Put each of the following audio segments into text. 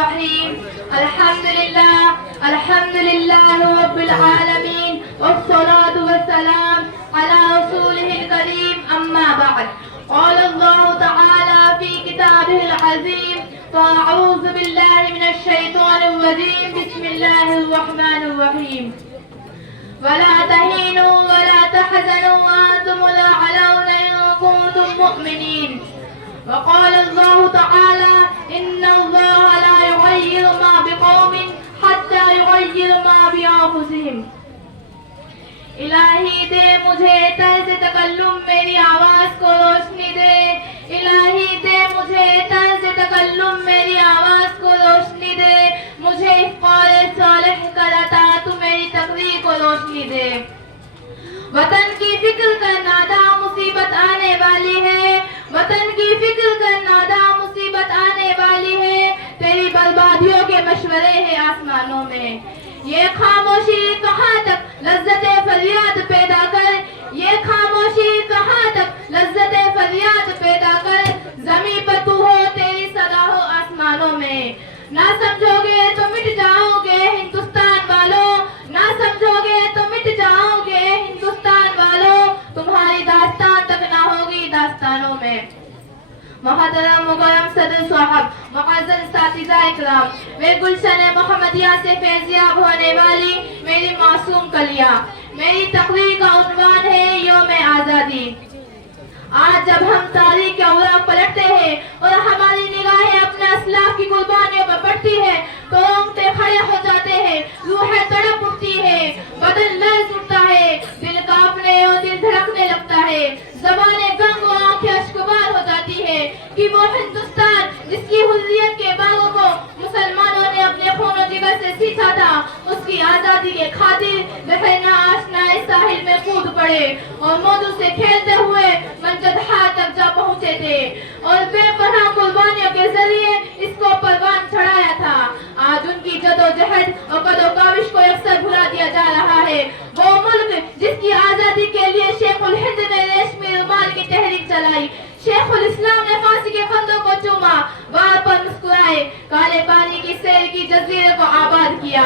الرحيم. الحمد لله رب العالمين والصلاة والسلام على رسوله الكريم. أما بعد، قال الله تعالى في كتابه العظيم: فأعوذ بالله من الشيطان الرجيم. بسم الله الرحمن الرحيم. ولا تهينوا ولا تحزنوا وأنتم الأعلون إن كنتم مؤمنين. وقال الله تعالى: إن الله لا يغير ما بقوم حتى يغير ما بأنفسهم. الہی دے مجھے طرز تکلم میری آواز کو روشنی دے. الہی دے مجھے طرز تکلم میری آواز کو روشنی دے. مجھے افعال صالح کر عطا تو میری تقریر کو روشنی دے. وطن کی فکر کر نادا مصیبت آنے والی ہے. وطن کی فکر کر نادا مصیبت آنے والی ہے. تیری بربادیوں کے مشورے ہیں آسمانوں میں. یہ خاموشی کہاں تک لذت فریاد پیدا کر. یہ خاموشی کہاں تک لذت فریاد پیدا کر. زمین پر تو ہو تیری صدا ہو آسمانوں میں. نہ سمجھو گے تو مٹ جاؤ گے ہندوستان والوں. نہ سمجھو گے تو مٹ جاؤ گے ہندوستان والوں. تمہاری داستان تک نہ ہوگی داستانوں میں. محترم مکرم صدر صاحب، معزز اساتذہ اکرام، میں گلشن محمدیہ سے فیضیاب ہونے والی میری معصوم کلیاں. میری تقریر کا عنوان ہے یوم آزادی. آج جب ہم تاریخ کے اوراق پلٹتے ہیں اور ہماری نگاہیں اپنے اسلاف کی قربانیوں پر پڑتی ہے تو رونگٹے کھڑے ہو جاتے ہیں، روحیں تڑپ اٹھتی ہے، بدن لرز اٹھتا ہے، دل کانپنے اور دل دھڑکنے لگتا ہے، زبانیں گنگ اور آنکھیں اشکبار ہو جاتی ہے کہ وہ ہندوستان جس کی حریت کے باغوں کو مسلمانوں نے اپنے خون و جگر سے سینچا تھا، اس کی آزادی کے خاطر بحیرہ آشنائے ساحل میں کود پڑے اور موجوں سے کھیلتے ہوئے منجدہا تک جا پہنچے تھے اور بے پناہ قربانیوں کے ذریعے اس کو پروان چڑھایا تھا. آج ان کی جدوجہد اور قد و کاوش کو یکسر بھلا دیا جا رہا ہے. وہ ملک جس کی آزادی کے لیے شیخ الہند نے ریشمی رومال کی تحریک چلائی، شیخ الاسلام نے پھانسی کے پھندوں کو چوما، وہاں پر مسکرائے، کالے پانی کی سیر کی جزیرے کو آباد کیا.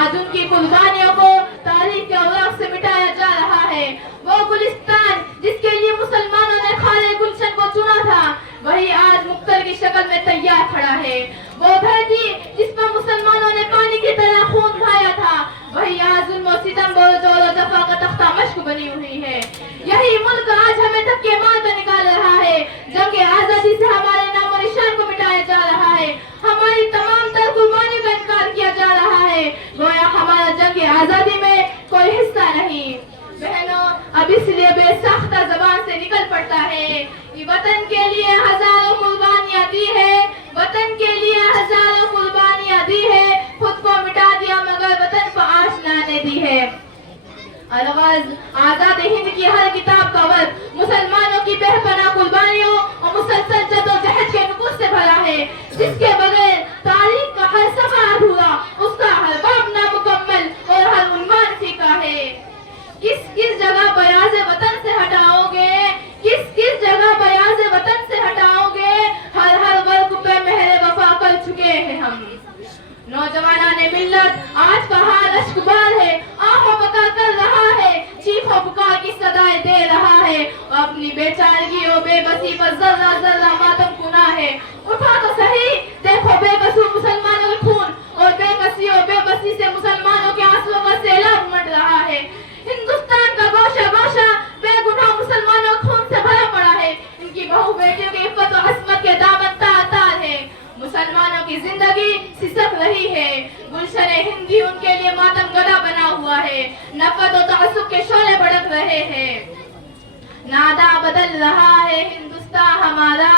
آج ان کی قربانیوں کو تاریخ کے اوراق سے مٹایا جا رہا ہے. وہ گلستان جس کے لیے مسلمانوں نے خانہ گلشن کو چنا تھا، وہی آج مقتل کی شکل میں تیار کھڑا ہے. وہ دھرتی جس پر مسلمانوں نے پانی کی طرح خون بہایا تھا، وہی آج ظلم و ستم و جور و جفا کا تختہ مشق بنی ہوئی ہے. یہی ملک آج ہمیں دھکے مار کر نکال رہا ہے. جنگ آزادی سے ہمارے نام و نشان کو مٹایا جا رہا ہے. ہماری تمام تر قربانیوں کا انکار کیا جا رہا ہے. گویا ہمارا جنگ آزادی میں کوئی حصہ نہیں. بہنوں، اب اس لیے بے ساختہ زبان سے نکل پڑتا ہے کہ وطن کے لیے ہزاروں قربانیاں دی ہے. وطن کے لیے ہزاروں قربانیاں دی ہے. خود کو مٹا دیا مگر وطن کو آشنا نے دی ہے. الغرض آزاد ہند کی ہر کتاب کا ورد مسلمانوں کی بے پناہ قربانیوں اور مسلسل جدوجہد کے نقوش سے بھرا ہے، جس کے بغیر تاریخ کا ہر صفحہ ادھورا، اس کا ہر باب نامکمل اور ہر عنوان فیکا ہے. کس کس جگہ بیاض وطن سے ہٹاؤ گے؟ کس کس جگہ بیاض وطن سے ہٹاؤ گے؟ ہر ہر ورگ پہ مہر وفا کر چکے ہیں ہم. نوجوانان ملت آج کا حال اشکبار ہے، آہو بکا کر رہا ہے، چیخو پکار کی صدائیں دے رہا ہے، اپنی بے چارگی اور بے بسی پر ذرہ ذرہ ماتم کنا ہے. اٹھا تو صحیح، دیکھو بے قصور مسلمانوں کے خون اور بے قصی اور بے بسی سے مسلمانوں کے آنسوؤں کا سیلاب امٹ رہا ہے. ہندوستان کا گوشہ گوشہ بے گناہ مسلمانوں کے خون سے بھرا پڑا ہے. ان کی بہو بیٹیوں کی عفت و عصمت کے دامن تار تار ہے. مسلمانوں کی زندگی سسک رہی ہے. گلشن ہندی ان کے لیے ماتم گدا بنا ہوا ہے. نفرت و تعصب کے شعلے بھڑک رہے ہیں. نادا بدل رہا ہے ہندوستان ہمارا،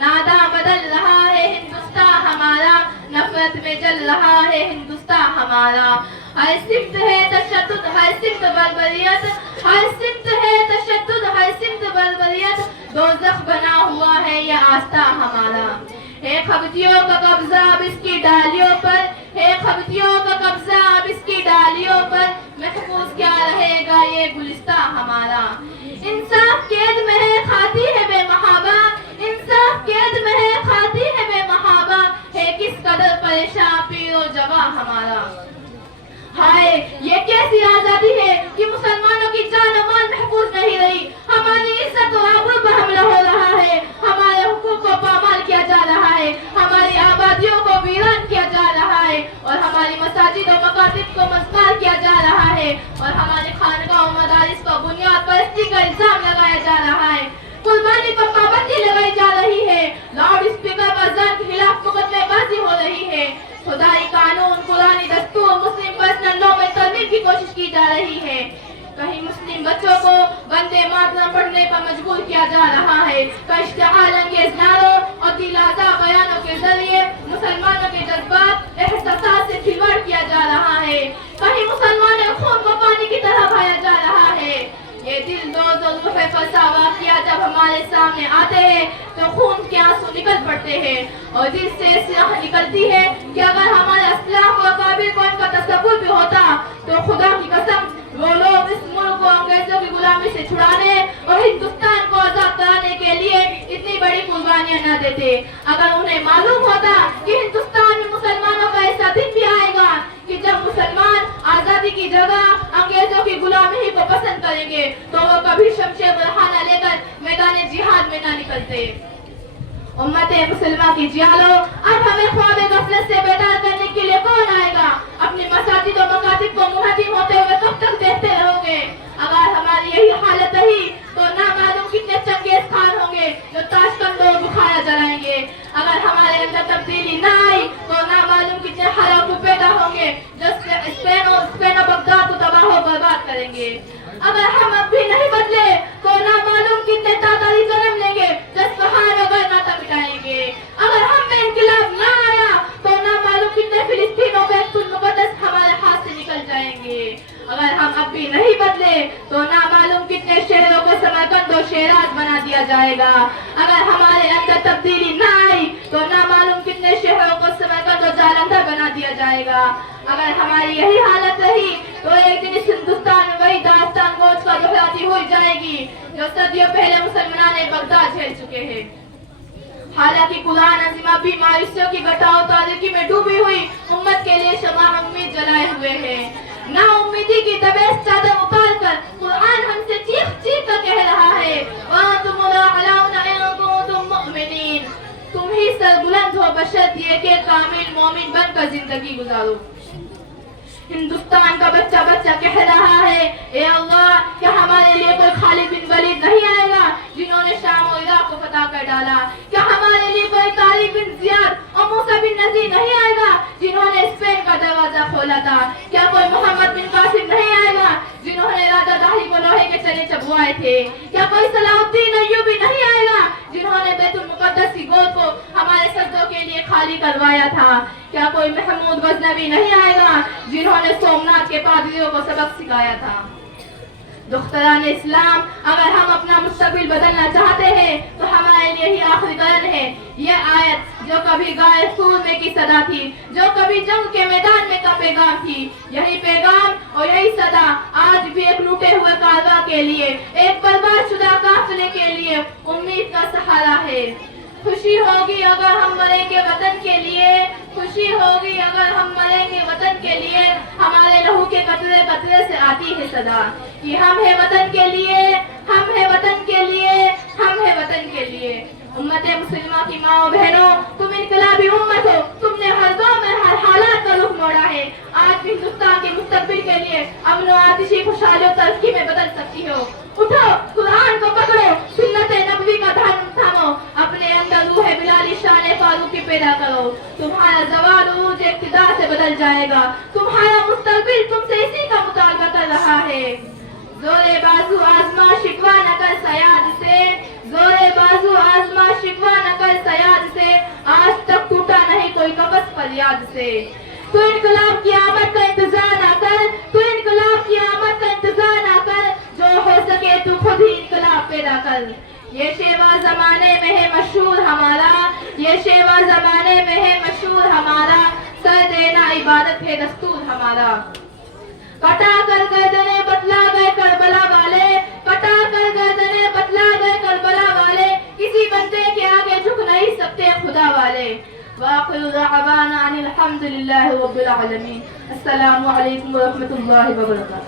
نادا بدل رہا ہے ہندوستان ہمارا، نفرت میں جل رہا ہے ہندوستان ہمارا. ہر سمت ہے تشدد، ہر سمت بربریت، ہر سمت ہے تشدد، ہر سمت بربریت، دوزخ بنا ہوا ہے یہ آستہ ہمارا. ہے خبتیوں کا قبضہ اب اس کی ڈالیوں پر، ہے خبتیوں کا قبضہ اب اس کی ڈالیوں پر، محفوظ کیا رہے گا یہ گلستان ہمارا. انصاف قید میں ہے کھاتی ہے بے محابہ، انصاف قید میں ہے کھاتی ہے بے محابہ، ہے کس قدر پریشان जगह हमारा। हाय ये कैसी आजादी है कि मुसलमानों की जान और माल महफूज नहीं रही, हमारी इज्जत और आबरू पर हमला हो रहा है, हमारे हुकूक को पामाल किया जा रहा है, हमारी आबादियों को वीरान किया जा रहा है, और हमारी मसाजिद और मकातिब को मस्मार किया जा रहा है, और हमारे खानका और मदारिस पर बुनियाद परस्ती का इल्जाम लगाया जा रहा है, कुर्बानी पर पाबंदी लगाई जा रही है, लाउड स्पीकर पर अज़ान के खिलाफ मुकदमेबाजी हो रही है, खुदाई कानून, कुरानी दस्तूर, मुस्लिम पर्सनल लॉ में तरमीम की कोशिश की जा रही है। कहीं मुस्लिम बच्चों को वंदे मातरम पढ़ने पर मजबूर किया जा रहा है, कहीं इश्तिहाल अंगेज नारों और दिलासा बयानों के जरिए मुसलमानों के जज्बात एहसास से खिलवाड़ किया जा रहा है, कहीं मुसलमानों के खून को पानी की तरह बहाया जा रहा है। ये दिल दोज और रूह फसा वाक़िया जब हमारे सामने आते हैं तो खून के आंसू निकल पड़ते हैं और दिल से सियाह निकलती है कि अगर हमारे असलाफ और काबिल को इनका तसव्वुर भी होता तो खुदा की कसम वो लोग इस मुल्क को अंग्रेजों की गुलामी से छुड़ाने और हिंदुस्तान को आजाद कराने के लिए इतनी बड़ी कुर्बानियां न देते। अगर उन्हें मालूम होता कि हिंदुस्तान में मुसलमानों का ऐसा दिन भी आएगा कि जब मुसलमान आजादी की जगह अंग्रेजों की गुलामी ही को पसंद करेंगे तो वो कभी शमशेर बरहाना लेकर मैदान जिहाद में न निकलते। उम्मते मुसलमा की जियालो, अब हमें ख्वाब गफलत से बेदार करने के लिए कौन आएगा? अपनी मसाजिद और मकातिब को मुनहदिम होते हुए कब तक देखते रहोगे? अगर हमारी यही हालत रही तो ना मालूम कितने चंगेज खान होंगे जो ताशकंद और बुखारा जलाएंगे। अगर हमारे अंदर तब्दीली न आई तो ना मालूम कितने हलाकू पैदा होंगे जो स्पेन और बगदाद को तबाह और बर्बाद करेंगे। अगर हम अब भी नहीं बदले तो ना मालूम कितने तातारी जन्म लेंगे जो इस्फहान और गरनाता मिटाएंगे। अगर हम में इंकलाब न आया तो ना मालूम कितने फिलिस्तीन और बैतुल मुक़द्दस हमारे हाथ से निकल जाएंगे। अगर हम अब भी नहीं बदले तो ना मालूम कितने शहरों को समरकंद और शेराज बना दिया जाएगा। अगर हमारे अंदर तब्दीली न आई तो ना मालूम कितने शहरों को समरकंद और जालंधर बना दिया जाएगा। अगर हमारी यही हालत रही तो एक दिन इस हिंदुस्तान में वही दास्तान गोच का दोहराती हुई जाएगी जो सदियों पहले मुसलमान ने बगदाद झेल चुके हैं। हालांकि कुरान अज़ीम भी मायूसियों की घटाओ तारीकी में डूबी हुई उम्मत के लिए शमा उम्मीद जलाए हुए है। ना उम्मीदी की दबेश चादर उतार कर कुरान हमसे चीख चीख कर कह रहा है, तुम ही सरबुलंद हो बशर्ते कि कामिल मोमिन बनकर जिंदगी गुजारो। हिंदुस्तान का बच्चा बच्चा कह रहा है, ए अल्लाह क्या हमारे लिए कोई खालिद बिन वलीद नहीं आएगा जिन्होंने शाम और इराक को फतह कर डाला? क्या हमारे लिए कोई तारिक बिन जियाद और मूसा बिन नजीर नहीं आएगा जिन्होंने स्पेन का दरवाजा खोला था? क्या कोई मोहम्मद बिन कासिम नहीं आएगा जिन्होंने राजा दाही को लोहे के चने चबवाए थे? क्या कोई सलाहुद्दीन अय्यूबी नहीं आएगा जिन्होंने बैतुल मुक़द्दस की गोद को हमारे सजदों के लिए खाली करवाया था? क्या कोई महमूद गजनवी नहीं आएगा जिन्होंने सोमनाथ के पादरियों को सबक सिखाया था? दुख्तरान इस्लाम, अगर हम अपना मुस्तकबिल बदलना चाहते हैं तो हमारे लिए ही आखिरी करण है ये आयत जो कभी गाय सूर में की सदा थी, जो कभी जंग के मैदान में का पैगाम थी। यही पैगाम और यही सदा आज भी एक लूटे हुए कारवां के लिए, एक बर्बाद शुदा काफिले के लिए उम्मीद का सहारा है। खुशी होगी अगर हम मरेंगे वतन के लिए, खुशी होगी अगर हम मरेंगे वतन के लिए। हमारे लहू के कतरे कतरे से आती है सदा कि हम है वतन के लिए, हम है वतन के लिए, हम है वतन के लिए। उम्मते मुसलिमा की माओ बहनों, तुम इनकलाबी उम्मत हो, तुमने हर दौर में हर हालात का रुख मोड़ा है। आज भी हिंदुस्तान के मुस्तकबिल के लिए अमन और आतिशी खुशहाली और तरक्की में बदल सकती हो। उठो, कुरान को पकड़ो, सुन्नत नबवी का धान थामो, अपने अंदर रूह बिलाली शान फारूकी पैदा करो। तुम्हारा ज़वाल उरूज इक़्तिदार से बदल जाएगा। तुम्हारा मुस्तकबिल तुमसे इसी का मुतालबा कर रहा है। जोरे बाजू आजमा शिकवा न कर सयाद से, जोरे बाजू आजमा शिकवा न कर सयाद से, आज तक टूटा नहीं कोई कपस फरियाद से। तू इनकलाब की आमद का इंतजार ना कर, तू इनकलाब की आमद का इंतजार ना कर, जो हो सके तू खुद ही इनकलाब पैदा कर। ये शेवा जमाने में है मशहूर हमारा, ये शेवा जमाने में है मशहूर हमारा, सर देना इबादत है दस्तूर हमारा। कटा कर गर्दने बतला गए करबला वाले, कटा कर गर्दने बतला गए करबला वाले, किसी बंदे के आगे झुक नहीं सकते खुदा वाले। وآخر دعوانا ان الحمد للہ رب العالمین. السلام علیکم ورحمۃ اللہ وبرکاتہ.